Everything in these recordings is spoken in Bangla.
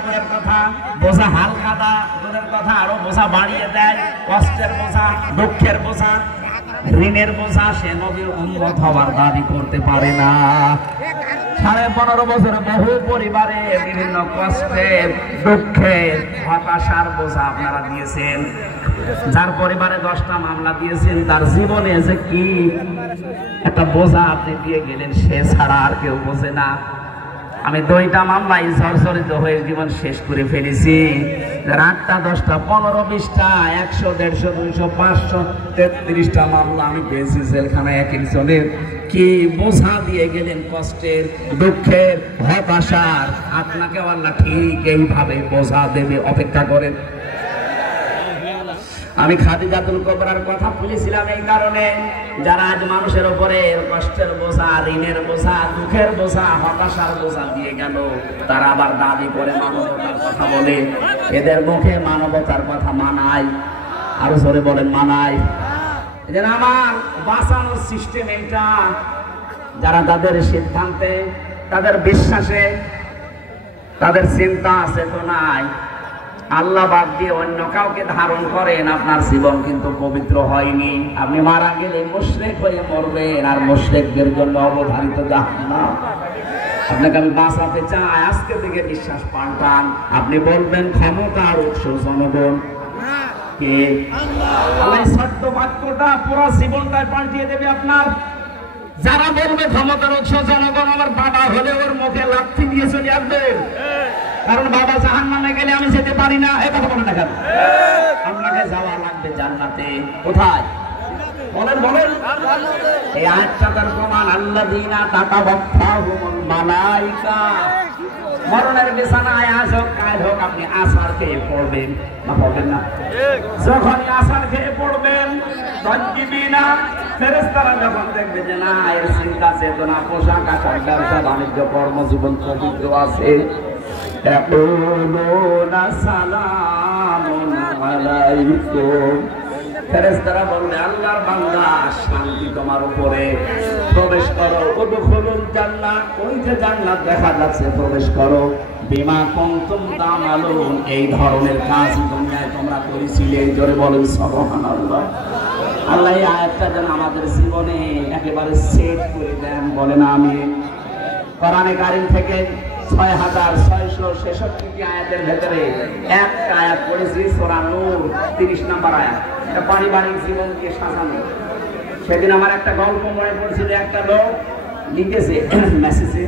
কথা বোঝা হালকা দূরের কথা আরো বোঝা বাড়িয়ে দেয়, কষ্টের বোঝা, দুঃখের বোঝা, ঋণের বোঝা সে নবীর উম্মত হওয়ার দাবি করতে পারে না। 15.5 বছরে বহু পরিবারে বিভিন্ন কষ্টের, দুঃখের, হতাশার বোঝা আপনারা দিয়েছেন। যার পরিবারে 10টা মামলা দিয়েছেন তার জীবনে যে কি একটা বোঝা আপনি দিয়ে গেলেন সে ছাড়া আর কেউ বোঝে না। আমি 2টা মামলায় জর্জরিত হয়ে জীবন শেষ করে ফেলেছি। 8টা 10টা 15 20টা 100 150 200 500 33টা মামলা আমি পেয়েছি জেলখানায় একজনের। কি বোঝা দিয়ে গেলেন কষ্টের, দুঃখের, হতাশার। আপনাকে আল্লাহ ঠিক এইভাবে বোঝা দেবে, অপেক্ষা করেন। আমি খাদিজাতুল কুবরার কথা বলেছিলাম এই কারণে, যারা আজ মানুষের উপরে কষ্টের বোঝা, ঋণের বোঝা, দুঃখের বোঝা, হতাশার বোঝা দিয়ে গেল, তারা আবার দাবি করে মানবতার কথা বলে। এদের মুখে মানবতার কথা মানায়, আরো জোরে বলেন মানায়। এদের আমার বাঁচানোর সিস্টেম এইটা। যারা তাদের সিদ্ধান্তে, তাদের বিশ্বাসে, তাদের চিন্তা চেতনায় আল্লাহ বাদ দিয়ে অন্য কাউকে ধারণ করেন, আপনার জীবন কিন্তু পবিত্র হয়নি। আপনি মারা গেলে মুশরিক হয়ে মরবেন, আর মুশরিকদের জন্য অবধারিত জাহান্নাম। আপনাকে আমি বাঁচাতে চাই, আজকে থেকে বিশ্বাস পাল্টান। আপনি বলবেন ক্ষমতার উৎস জনগণ কে? আল্লাহ ছোট্ট বাক্যটা পুরো জীবনটাই পাল্টিয়ে দেবে আপনার। যারা বলবে ক্ষমতার উৎস জনগণ, আমার বাবা হলে ওর মুখে লাথি দিয়ে চলে আসবেন। কারণ বাবা জাহান্নামে গেলে আমি যেতে পারি না, এ কথা বলে না কেন? আপনাকে যাওয়া লাগবে জান্নাতে। কোথায় বলেন বলেন? এই আয়াতটা তার প্রমাণ। আল্লাযীনা তাতাওয়াফাহুমুল মালায়েকা। মরণের বিছানায় আজ হোক কাল হোক আপনি আসার খেয়ে পড়বেন না, পড়বেন না? যখনই আসার খেয়ে পড়বেন, তাকবীনা ফেরেশতারা যখন দেখবে যে না এর চিন্তা চেতনা, পোশাক আশাক, ব্যবসা বাণিজ্য, কর্মজীবন পবিত্র আছে, ফেরেশতারা বলবে আল্লাহর বান্দা শান্তি তোমার উপরে, প্রবেশ করো। উদখুলুল জান্নাহ, ওই যে জান্নাত দেখা যাচ্ছে, প্রবেশ করো। বিমা কুনতুম তা'মালুন, এই ধরনের কাজ দুনিয়ায় তোমরা করেছিলে। জোরে বলেন সুবহানাল্লাহ। আল্লাহ এই আয়াতটা যেন আমাদের জীবনে একেবারে সেট করে দেন, বলেন আমিন। কোরআনে কারীম থেকে 6666টি আয়াতের ভেতরে একটা আয়াত পড়েছি, সূরা নূর 30 নম্বর আয়াত। এটা পারিবারিক জীবনকে সাজানো। সেদিন আমার একটা গল্প মনে পড়ছিল। একটা লোক লিখেছে মেসেজে,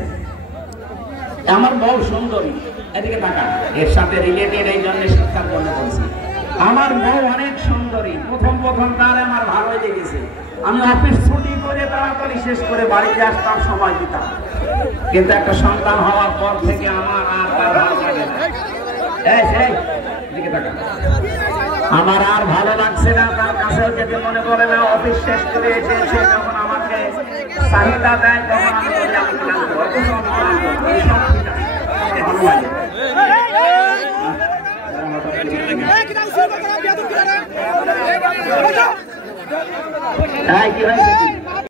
আমার বউ সুন্দরী, এদিকে তাকান, এর সাথে রিলেটেড, এই জন্য শিক্ষার জন্য বলছি। আমার বউ অনেক সুন্দরী, প্রথম তার আমার ভালোই লেগেছে। আমি অফিস ছুটি করে তাড়াতাড়ি শেষ করে বাড়িতে আসতাম, সময় দিতাম। কিন্তু একটা সন্তান হওয়ার পর থেকে আমার আর তার ভালো লাগে না। আমার আর ভালো লাগছে না, তার কাছেও যেতে মনে করে না। অফিস শেষ করে এসে যখন আমাকে চাহিদা দেয় তখন আমি বলি আমি ক্লান্ত।